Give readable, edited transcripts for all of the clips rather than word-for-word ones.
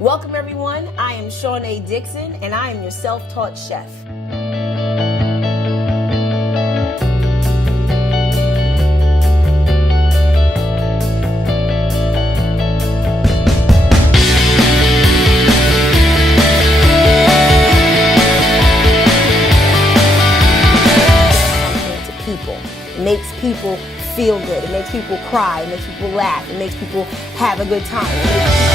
Welcome everyone, I am Shaw-naé Dixon and I am your self-taught chef. People. It makes people feel good, it makes people cry, it makes people laugh, it makes people have a good time.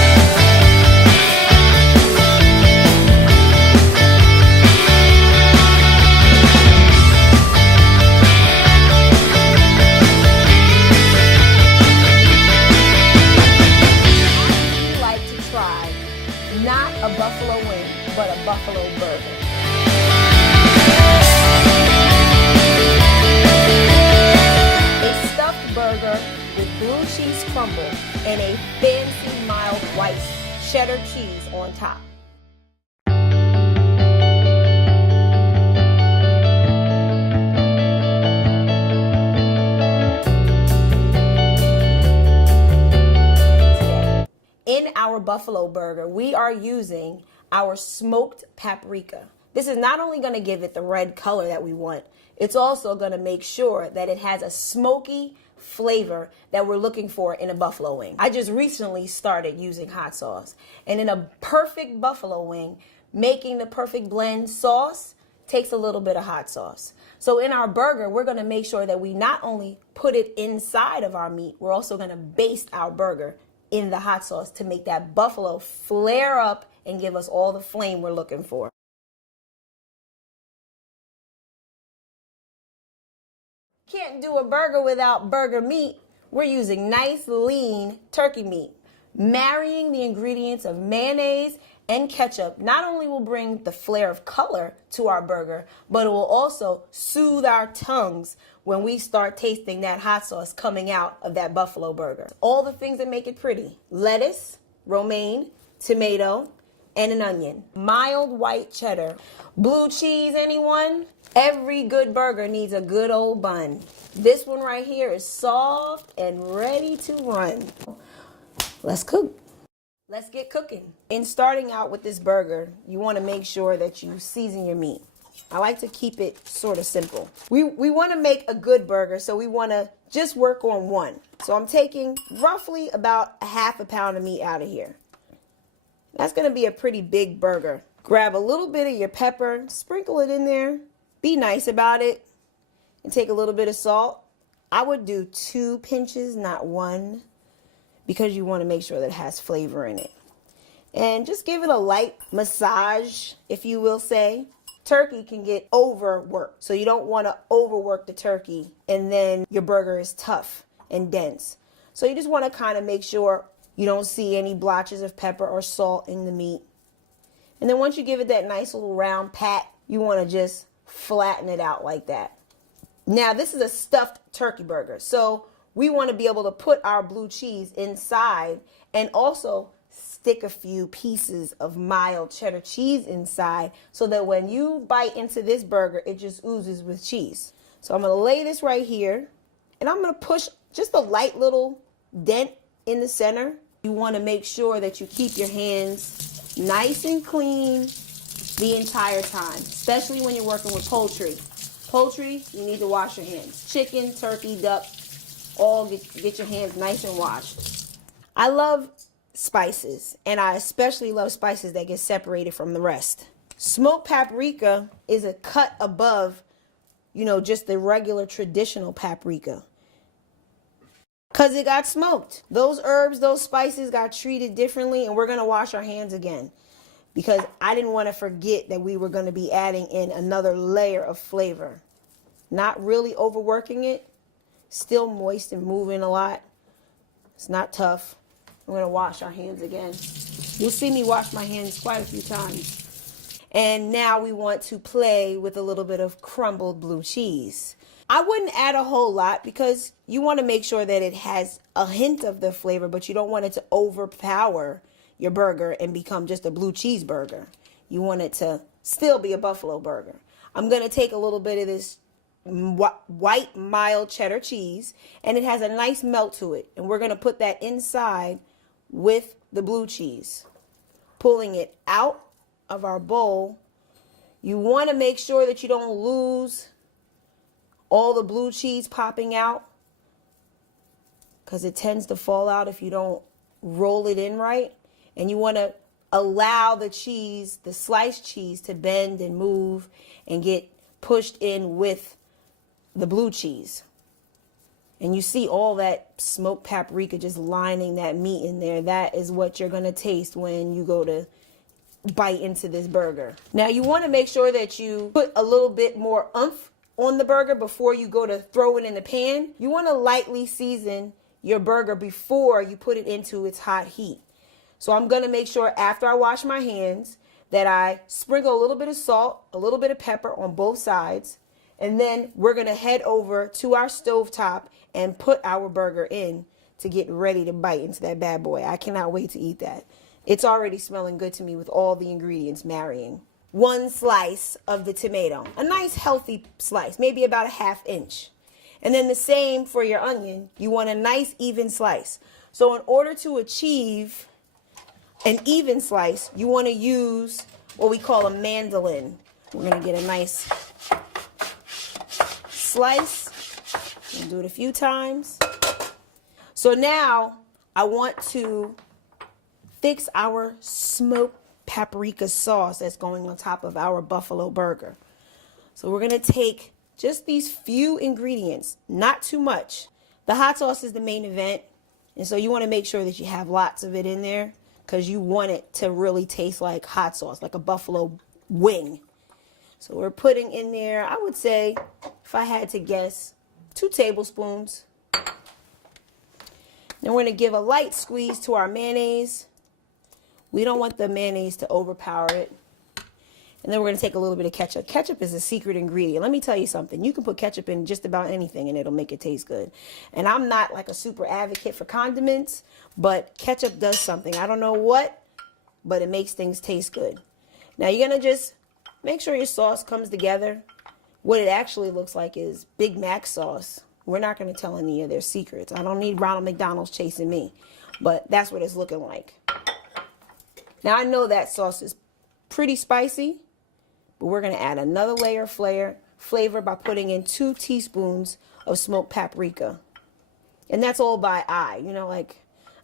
Not a buffalo wing, but a buffalo burger. A stuffed burger with blue cheese crumble and a fancy mild white cheddar cheese on top. In our buffalo burger, we are using our smoked paprika. This is not only going to give it the red color that we want, it's also going to make sure that it has a smoky flavor that we're looking for in a buffalo wing. I just recently started using hot sauce, and in a perfect buffalo wing, making the perfect blend sauce takes a little bit of hot sauce. So in our burger, we're going to make sure that we not only put it inside of our meat, we're also going to baste our burger in the hot sauce to make that buffalo flare up and give us all the flame we're looking for. Can't do a burger without burger meat. We're using nice lean turkey meat. Marrying the ingredients of mayonnaise and ketchup not only will bring the flair of color to our burger, but it will also soothe our tongues when we start tasting that hot sauce coming out of that buffalo burger. All the things that make it pretty: lettuce, romaine, tomato, and an onion. Mild white cheddar. Blue cheese, anyone? Every good burger needs a good old bun. This one right here is soft and ready to run. Let's cook. Let's get cooking. In starting out with this burger, you want to make sure that you season your meat. I like to keep it sort of simple. We want to make a good burger, so we want to just work on one. So I'm taking roughly about a half a pound of meat out of here. That's going to be a pretty big burger. Grab a little bit of your pepper, sprinkle it in there, be nice about it, and take a little bit of salt. I would do 2 pinches, not 1. Because you want to make sure that it has flavor in it. And just give it a light massage, if you will say. Turkey can get overworked, so you don't want to overwork the turkey and then your burger is tough and dense. So you just want to kind of make sure you don't see any blotches of pepper or salt in the meat. And then once you give it that nice little round pat, you want to just flatten it out like that. Now this is a stuffed turkey burger, so we want to be able to put our blue cheese inside and also stick a few pieces of mild cheddar cheese inside so that when you bite into this burger, it just oozes with cheese. So I'm going to lay this right here and I'm going to push just a light little dent in the center. You want to make sure that you keep your hands nice and clean the entire time, especially when you're working with poultry. Poultry, you need to wash your hands. Chicken, turkey, duck, all get your hands nice and washed. I love spices, and I especially love spices that get separated from the rest. Smoked paprika is a cut above, just the regular traditional paprika, because it got smoked. Those herbs, those spices got treated differently, and we're going to wash our hands again because I didn't want to forget that we were going to be adding in another layer of flavor. Not really overworking it. Still moist and moving a lot. It's not tough. We're going to wash our hands again. You'll see me wash my hands quite a few times. And now we want to play with a little bit of crumbled blue cheese. I wouldn't add a whole lot because you want to make sure that it has a hint of the flavor, but you don't want it to overpower your burger and become just a blue cheese burger. You want it to still be a buffalo burger. I'm going to take a little bit of this white mild cheddar cheese, and it has a nice melt to it, and we're going to put that inside with the blue cheese. pulling it out of our bowl. You want to make sure that you don't lose all the blue cheese popping out, because it tends to fall out if you don't roll it in right. And you want to allow the cheese, the sliced cheese, to bend and move and get pushed in with the blue cheese. And you see all that smoked paprika just lining that meat in there. That is what you're going to taste when you go to bite into this burger. Now you want to make sure that you put a little bit more oomph on the burger before you go to throw it in the pan. You want to lightly season your burger before you put it into its hot heat. So I'm going to make sure after I wash my hands that I sprinkle a little bit of salt, a little bit of pepper on both sides. And then we're going to head over to our stovetop and put our burger in to get ready to bite into that bad boy. I cannot wait to eat that. It's already smelling good to me with all the ingredients marrying. 1 slice of the tomato, a nice healthy slice, maybe about a 1/2 inch. And then the same for your onion. You want a nice even slice. So in order to achieve an even slice, you want to use what we call a mandolin. We're going to get a nice slice. We'll do it a few times. So now I want to fix our smoked paprika sauce that's going on top of our buffalo burger. So we're going to take just these few ingredients, not too much. The hot sauce is the main event, and so you want to make sure that you have lots of it in there because you want it to really taste like hot sauce, like a buffalo wing. So we're putting in there, I would say, if I had to guess, 2 tablespoons. Then we're going to give a light squeeze to our mayonnaise. We don't want the mayonnaise to overpower it. And then we're going to take a little bit of ketchup. Ketchup is a secret ingredient. Let me tell you something. You can put ketchup in just about anything and it'll make it taste good. And I'm not like a super advocate for condiments, but ketchup does something. I don't know what, but it makes things taste good. Now you're going to just make sure your sauce comes together. What it actually looks like is Big Mac sauce. We're not going to tell any of their secrets. I don't need Ronald McDonald's chasing me, but that's what it's looking like. Now I know that sauce is pretty spicy, but we're going to add another layer of flavor by putting in 2 teaspoons of smoked paprika. And that's all by eye. You know, like,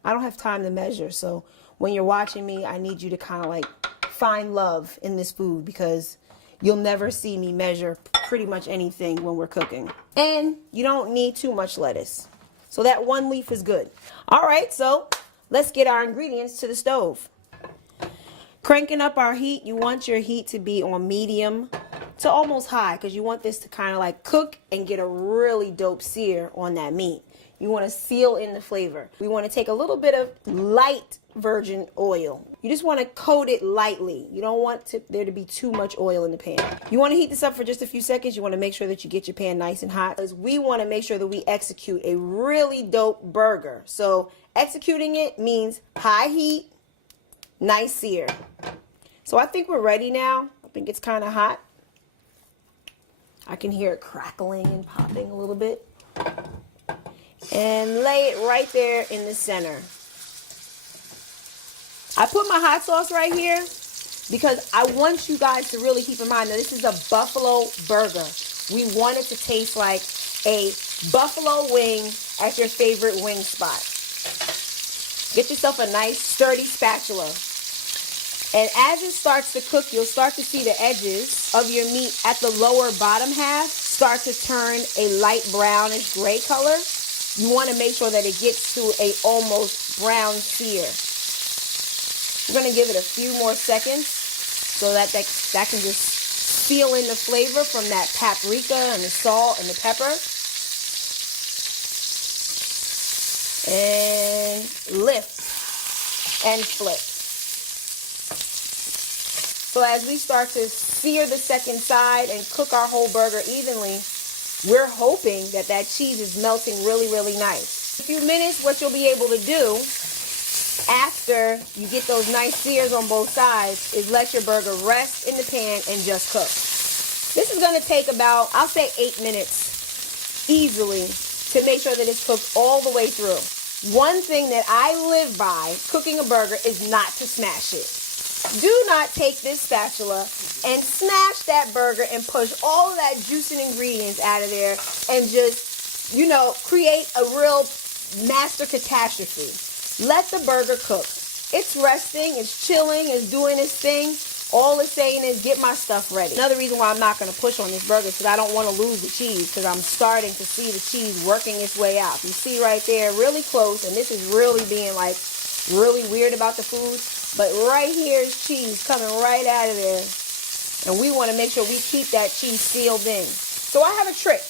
I don't have time to measure. So when you're watching me, I need you to kind of like find love in this food because you'll never see me measure pretty much anything when we're cooking. And you don't need too much lettuce. So that 1 leaf is good. All right, so let's get our ingredients to the stove. Cranking up our heat, you want your heat to be on medium to almost high because you want this to kind of like cook and get a really dope sear on that meat. You want to seal in the flavor. We want to take a little bit of light virgin oil. You just want to coat it lightly. You don't want there to be too much oil in the pan. You want to heat this up for just a few seconds. You want to make sure that you get your pan nice and hot because we want to make sure that we execute a really dope burger. So executing it means high heat, nice sear. So I think we're ready now. I think it's kind of hot. I can hear it crackling and popping a little bit. And lay it right there in the center. I put my hot sauce right here because I want you guys to really keep in mind that this is a buffalo burger. We want it to taste like a buffalo wing at your favorite wing spot. Get yourself a nice sturdy spatula. And as it starts to cook, you'll start to see the edges of your meat at the lower bottom half start to turn a light brownish gray color. You want to make sure that it gets to a almost brown sear. We're going to give it a few more seconds so that can just seal in the flavor from that paprika and the salt and the pepper. And lift and flip. So as we start to sear the second side and cook our whole burger evenly, we're hoping that that cheese is melting really, really nice. In a few minutes, what you'll be able to do after you get those nice sears on both sides is let your burger rest in the pan and just cook. This is going to take about, I'll say 8 minutes easily to make sure that it's cooked all the way through. One thing that I live by cooking a burger is not to smash it. Do not take this spatula and smash that burger and push all of that juice and ingredients out of there and just, you know, create a real master catastrophe. Let the burger cook. It's resting, it's chilling, it's doing its thing. All it's saying is get my stuff ready. Another reason why I'm not going to push on this burger is because I don't want to lose the cheese, because I'm starting to see the cheese working its way out. You see right there, really close, and this is really being like really weird about the food. But right here is cheese coming right out of there. And we want to make sure we keep that cheese sealed in. So I have a trick.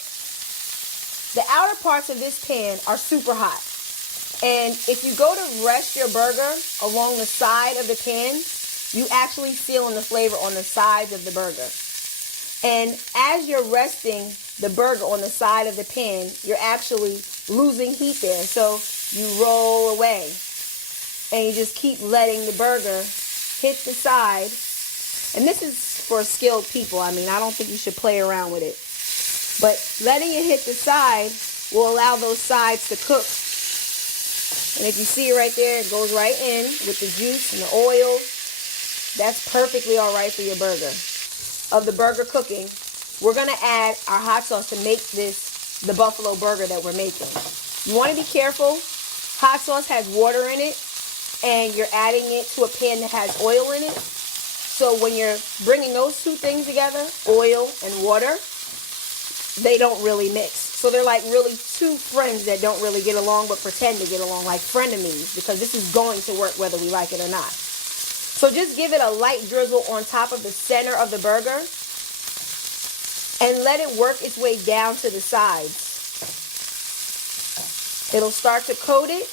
The outer parts of this pan are super hot. And if you go to rest your burger along the side of the pan, you actually seal in the flavor on the sides of the burger. And as you're resting the burger on the side of the pan, you're actually losing heat there. So you roll away and you just keep letting the burger hit the side. And this is for skilled people. I mean, I don't think you should play around with it. But letting it hit the side will allow those sides to cook. And if you see it right there, it goes right in with the juice and the oil. That's perfectly all right for your burger. Of the burger cooking, we're going to add our hot sauce to make this the buffalo burger that we're making. You want to be careful. Hot sauce has water in it, and you're adding it to a pan that has oil in it. So when you're bringing those two things together, oil and water, they don't really mix. So they're like really two friends that don't really get along but pretend to get along, like frenemies, because this is going to work whether we like it or not. So just give it a light drizzle on top of the center of the burger and let it work its way down to the sides. It'll start to coat it,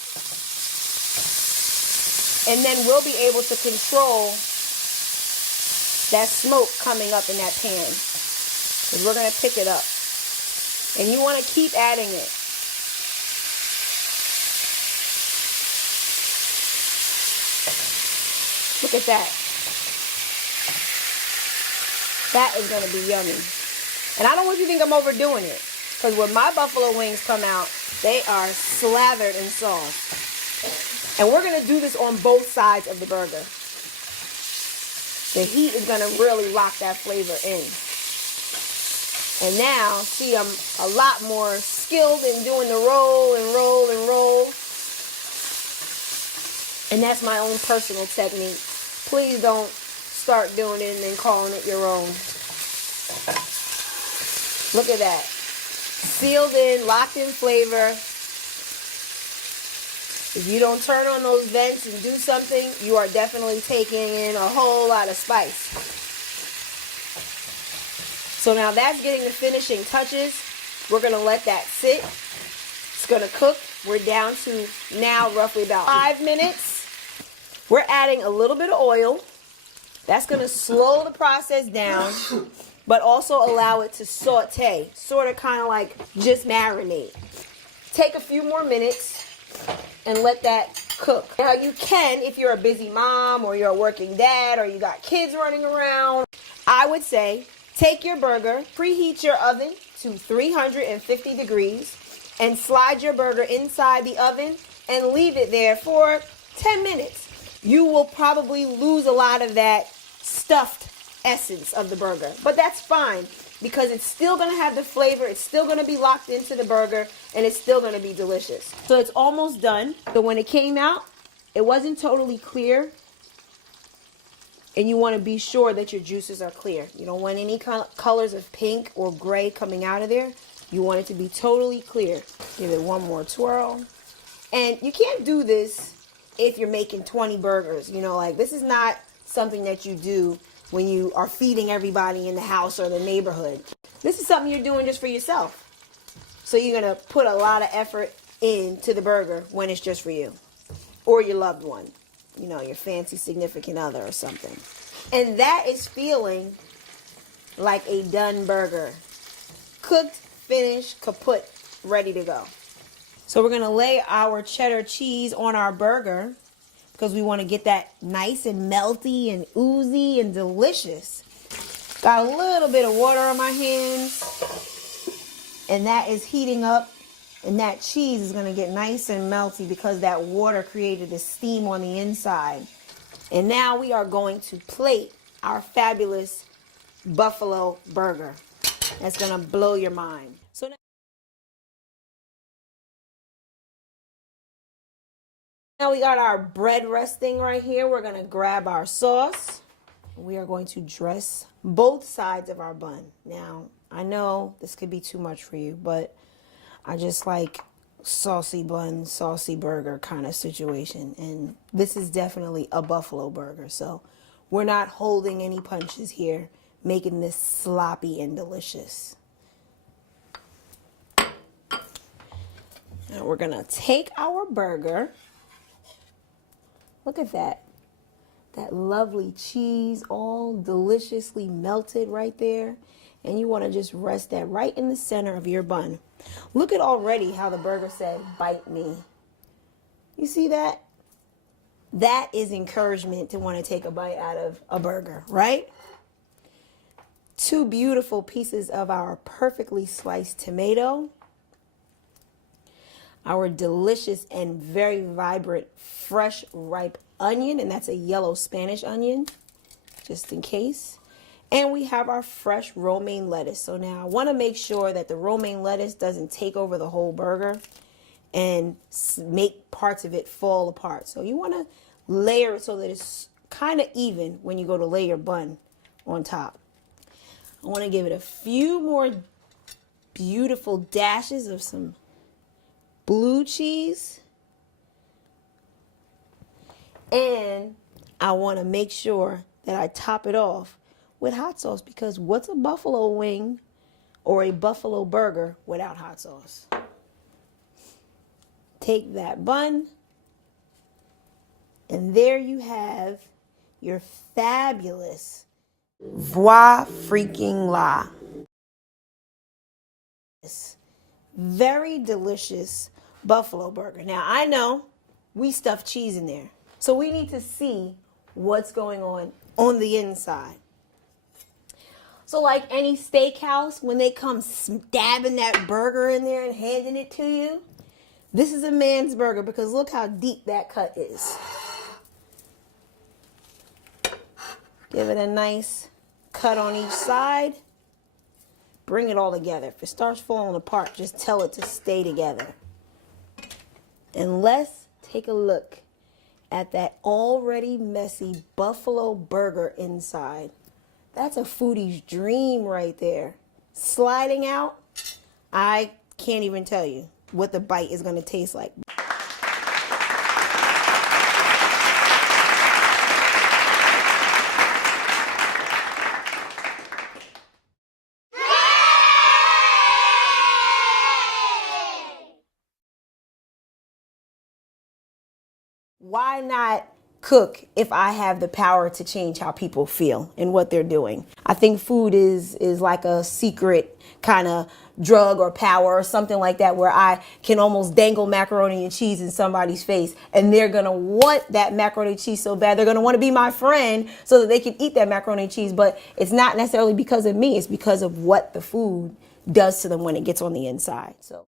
and then we'll be able to control that smoke coming up in that pan, because we're going to pick it up. And you want to keep adding it. Look at that. That is going to be yummy. And I don't want you to think I'm overdoing it, because when my buffalo wings come out, they are slathered in sauce. And we're going to do this on both sides of the burger. The heat is going to really lock that flavor in. And now, see, I'm a lot more skilled in doing the roll and roll and roll. And that's my own personal technique. Please don't start doing it and then calling it your own. Look at that. Sealed in, locked in flavor. If you don't turn on those vents and do something, you are definitely taking in a whole lot of spice. So now that's getting the finishing touches. We're going to let that sit. It's going to cook. We're down to now roughly about 5 minutes. We're adding a little bit of oil. That's going to slow the process down, but also allow it to saute, sort of kind of like just marinate. Take a few more minutes and let that cook. Now you can, if you're a busy mom or you're a working dad or you got kids running around, I would say take your burger, preheat your oven to 350 degrees, and slide your burger inside the oven and leave it there for 10 minutes. You will probably lose a lot of that stuffed essence of the burger, but that's fine because it's still going to have the flavor, it's still going to be locked into the burger, and it's still going to be delicious. So it's almost done. So when it came out, it wasn't totally clear. And you want to be sure that your juices are clear. You don't want any colors of pink or gray coming out of there. You want it to be totally clear. Give it one more twirl. And you can't do this if you're making 20 burgers. You know, like this is not something that you do when you are feeding everybody in the house or the neighborhood. This is something you're doing just for yourself. So you're going to put a lot of effort into the burger when it's just for you or your loved one. You know, your fancy significant other or something. And that is feeling like a done burger. Cooked, finished, kaput, ready to go. So we're going to lay our cheddar cheese on our burger because we want to get that nice and melty and oozy and delicious. Got a little bit of water on my hands. And that is heating up. And that cheese is going to get nice and melty because that water created a steam on the inside. And now we are going to plate our fabulous buffalo burger. That's gonna blow your mind. So now we got our bread resting right here. We're gonna grab our sauce. We are going to dress both sides of our bun. Now, I know this could be too much for you, but I just like saucy bun, saucy burger kind of situation. And this is definitely a buffalo burger. So we're not holding any punches here, making this sloppy and delicious. Now we're gonna take our burger. Look at that. That lovely cheese all deliciously melted right there. And you want to just rest that right in the center of your bun. Look at already how the burger said, "Bite me." You see that? That is encouragement to want to take a bite out of a burger, right? Two beautiful pieces of our perfectly sliced tomato. Our delicious and very vibrant fresh ripe onion, and that's a yellow Spanish onion, just in case. And we have our fresh romaine lettuce. So now I want to make sure that the romaine lettuce doesn't take over the whole burger and make parts of it fall apart. So you want to layer it so that it's kind of even when you go to lay your bun on top. I want to give it a few more beautiful dashes of some blue cheese. And I want to make sure that I top it off with hot sauce, because what's a buffalo wing or a buffalo burger without hot sauce? Take that bun, and there you have your fabulous voix freaking la. Very delicious buffalo burger. Now, I know we stuffed cheese in there, so we need to see what's going on the inside. So like any steakhouse, when they come stabbing that burger in there and handing it to you, this is a man's burger, because look how deep that cut is. Give it a nice cut on each side. Bring it all together. If it starts falling apart, just tell it to stay together. And let's take a look at that already messy buffalo burger inside. That's a foodie's dream right there. Sliding out, I can't even tell you what the bite is going to taste like. Why not cook if I have the power to change how people feel and what they're doing? I think food is like a secret kind of drug or power or something like that, where I can almost dangle macaroni and cheese in somebody's face and they're going to want that macaroni and cheese so bad. They're going to want to be my friend so that they can eat that macaroni and cheese. But it's not necessarily because of me. It's because of what the food does to them when it gets on the inside. So